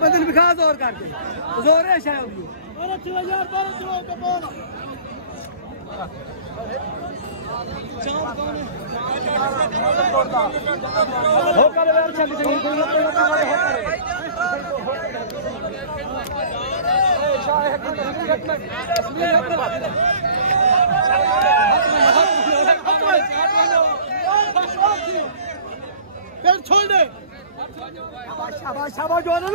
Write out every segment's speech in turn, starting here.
बदल बिखा जोर करके जोर है शायद यार छोड़ दे शाबाश शाबाश जो है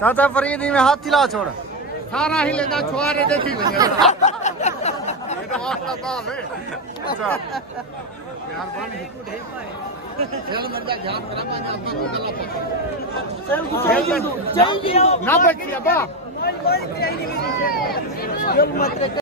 चाचा फरीदी में हाथ हिला छोड़ सारा ही लेगा छुआरे देखी गई ये तो आपका काम है। अच्छा यार बानी खेल में ध्यान करा मैं आपका गला पकड़ ना बचिया बा